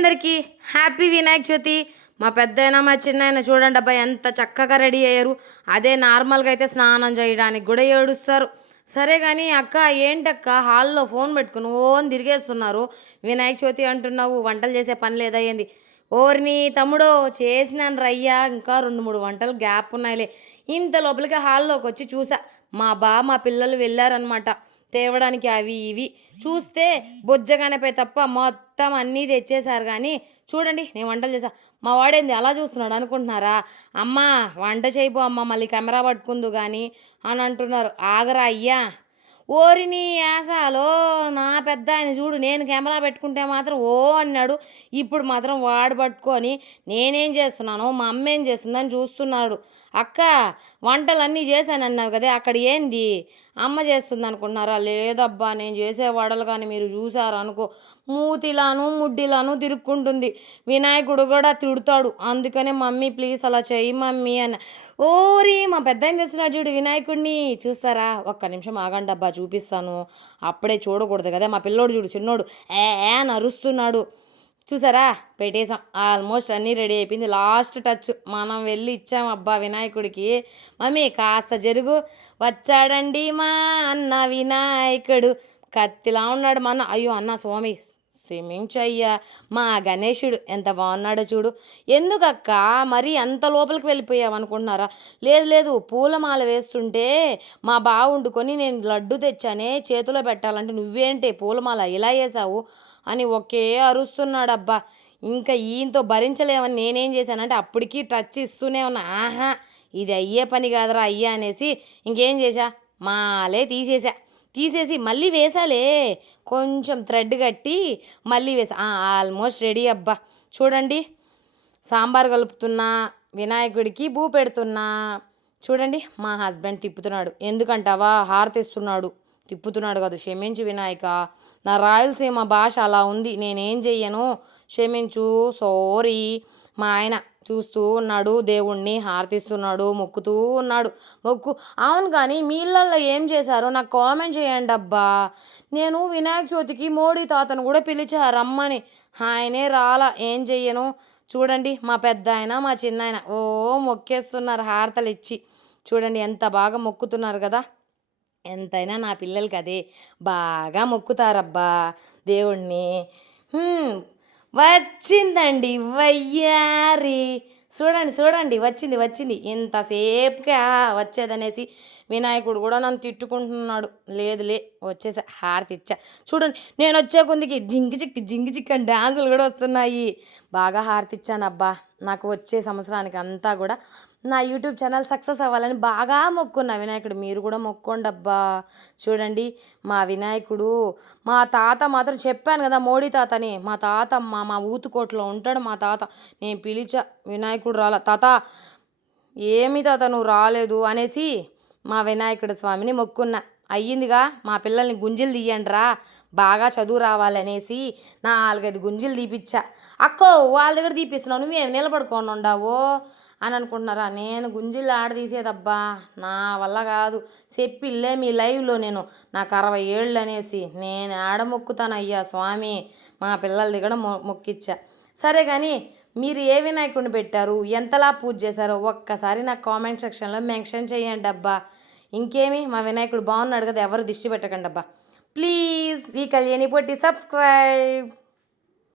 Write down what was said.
అందరికీ హ్యాపీ వినాయక చవితి. మా పెద్దయినా మా చిన్నాయన చూడండి అబ్బాయి ఎంత చక్కగా రెడీ అయ్యారు. అదే నార్మల్గా అయితే స్నానం చేయడానికి కూడా ఏడుస్తారు. సరే కానీ అక్క ఏంటక్క హాల్లో ఫోన్ పెట్టుకుని ఓన్ తిరిగేస్తున్నారు. వినాయక చవితి అంటున్నావు వంటలు చేసే పని లేదా ఏంది? ఓరిని తమ్ముడో చేసినాను రయ్యా ఇంకా రెండు మూడు వంటలు గ్యాప్ ఉన్నాయిలే. ఇంత లోపలికి హాల్లోకి వచ్చి చూసా మా బా మా పిల్లలు వెళ్ళారనమాట తేవడానికి అవి ఇవి. చూస్తే బొజ్జగానేపై తప్ప మొత్తం అన్నీ తెచ్చేశారు కానీ చూడండి నేను వంటలు చేసా మా వాడేంది అలా చూస్తున్నాడు అనుకుంటున్నారా? అమ్మ వంట చేయబో అమ్మ మళ్ళీ కెమెరా పట్టుకుందు కానీ అని అంటున్నారు. ఆగరా అయ్యా. ఓరిని యాసాలో నా పెద్ద ఆయన చూడు నేను కెమెరా పెట్టుకుంటే మాత్రం ఓ అన్నాడు. ఇప్పుడు మాత్రం వాడు పట్టుకొని నేనేం చేస్తున్నాను మా అమ్మ ఏం చేస్తుందని చూస్తున్నాడు. అక్క వంటలన్నీ చేశానన్నావు కదా అక్కడ ఏంది? అమ్మ చేస్తుంది అనుకుంటున్నారా లేదబ్బా నేను చేసే వడలు కానీ మీరు చూసారనుకో మూతిలాను ముడ్డిలాను తిరుక్కుంటుంది. వినాయకుడు కూడా తిడతాడు. అందుకనే మమ్మీ ప్లీజ్ అలా చెయ్యి మమ్మీ అని ఓరి మా పెద్ద ఆయన చేస్తున్నాడు చూడు వినాయకుడిని. చూస్తారా? ఒక్క నిమిషం ఆగండి అబ్బా చూపిస్తాను. అప్పుడే చూడకూడదు కదా మా పిల్లోడు చూడు చిన్నోడు. ఏ ఏ అని అరుస్తున్నాడు. చూసారా? పెట్టేసాం ఆల్మోస్ట్ అన్నీ రెడీ అయిపోయింది. లాస్ట్ టచ్ మనం వెళ్ళి ఇచ్చాం అబ్బా వినాయకుడికి. మమ్మీ కాస్త జరుగు. వచ్చాడండి మా అన్న వినాయకుడు. కత్తిలా ఉన్నాడు మన అయ్యో అన్న స్వామి. క్షమించు అయ్యా మా గణేశుడు ఎంత బాగున్నాడో చూడు. ఎందుకక్క? మరి అంత లోపలికి వెళ్ళిపోయావు అనుకుంటున్నారా? లేదు లేదు. పూలమాల వేస్తుంటే మా బావుండుకొని నేను లడ్డు తెచ్చానే చేతిలో పెట్టాలంటే నువ్వేంటి పూలమాల ఇలా వేసావు? అని ఒకే అరుస్తున్నాడబ్బా. ఇంకా ఈయంతో భరించలేమని నేనేం చేశానంటే అప్పటికి టచ్ ఇస్తూనే ఉన్నా. ఆహా ఇది అయ్యే పని కాదురా అయ్యా అనేసి ఇంకేం చేశా? మాలే తీసేసా తీసేసి మళ్ళీ వేసాలే. కొంచెం థ్రెడ్ కట్టి మళ్ళీ వేసా. ఆల్మోస్ట్ రెడీ అబ్బా. చూడండి. సాంబార్ కలుపుతున్నా వినాయకుడికి భూ పెడుతున్నా. చూడండి మా హస్బెండ్ తిప్పుతున్నాడు. ఎందుకంటావా? హారతి ఇస్తున్నాడు. తిప్పుతున్నాడు కాదు. క్షమించు వినాయక. నా రాయలసీమ భాష అలా ఉంది. నేనేం చెయ్యను? క్షమించు. సారీ. మా ఆయన చూస్తూ ఉన్నాడు దేవుణ్ణి హారతిస్తున్నాడు మొక్కుతూ ఉన్నాడు. మొక్కు అవును కానీ మీ ఇళ్ళల్లో ఏం చేశారో నాకు కామెంట్ చేయండి అబ్బా. నేను వినాయక చవితికి మోడీ తాతను కూడా పిలిచారు రమ్మని. ఆయనే రాలా ఏం చెయ్యను? చూడండి మా పెద్ద ఆయన మా చిన్న ఆయన ఓ మొక్కేస్తున్నారు హారతలు ఇచ్చి చూడండి ఎంత బాగా మొక్కుతున్నారు కదా. ఎంతైనా నా పిల్లలకి అదే బాగా మొక్కుతారబ్బా దేవుణ్ణి. వచ్చిందండి వయ్యారి. చూడండి చూడండి వచ్చింది వచ్చింది. ఇంతసేపుగా వచ్చేదనేసి వినాయకుడు కూడా నన్ను తిట్టుకుంటున్నాడు. లేదులే వచ్చేసా హారతి ఇచ్చా. చూడండి నేను వచ్చే కొందికి జింకి చిక్కి జింకి చిక్కి అని డ్యాన్సులు కూడా వస్తున్నాయి. బాగా హారతి ఇచ్చానబ్బా. నాకు వచ్చే సంవత్సరానికి అంతా కూడా నా యూట్యూబ్ ఛానల్ సక్సెస్ అవ్వాలని బాగా మొక్కున్నా వినాయకుడు. మీరు కూడా మొక్కోండి అబ్బా చూడండి మా వినాయకుడు మా తాత మాత్రం చెప్పాను కదా మోడీ తాతని మా తాత మా మా ఊతుకోట్లో ఉంటాడు మా తాత. నేను పిలిచా వినాయకుడు రాలా. తాత ఏమి తాత నువ్వు రాలేదు అనేసి మా వినాయకుడు స్వామిని మొక్కున్నా. అయ్యిందిగా మా పిల్లల్ని గుంజలు తీయండిరా బాగా చదువు రావాలనేసి నాలుగైదు గుంజలు తీపిచ్చా. అక్కో వాళ్ళ దగ్గర తీపిస్తున్నావు నువ్వేం నిలబడుకొని ఉండవు అని అనుకుంటున్నారా? నేను గుంజిలు ఆడ తీసేదబ్బా నా వల్ల కాదు. చెప్పిల్లే మీ లైవ్లో నేను. నాకు అరవై ఏళ్ళు అనేసి నేను ఆడ మొక్కుతాను అయ్యా స్వామి మా పిల్లల దగ్గర మొ మొక్కిచ్చా. సరే కానీ మీరు ఏ వినాయకుడిని పెట్టారు? ఎంతలా పూజ చేశారో ఒక్కసారి నాకు కామెంట్ సెక్షన్లో మెన్షన్ చేయండి అబ్బా. ఇంకేమి? మా వినాయకుడు బాగున్నాడు కదా ఎవరు దిష్టి పెట్టకండి అబ్బా ప్లీజ్ ఈ కళ్యాణి పొట్టి సబ్స్క్రైబ్.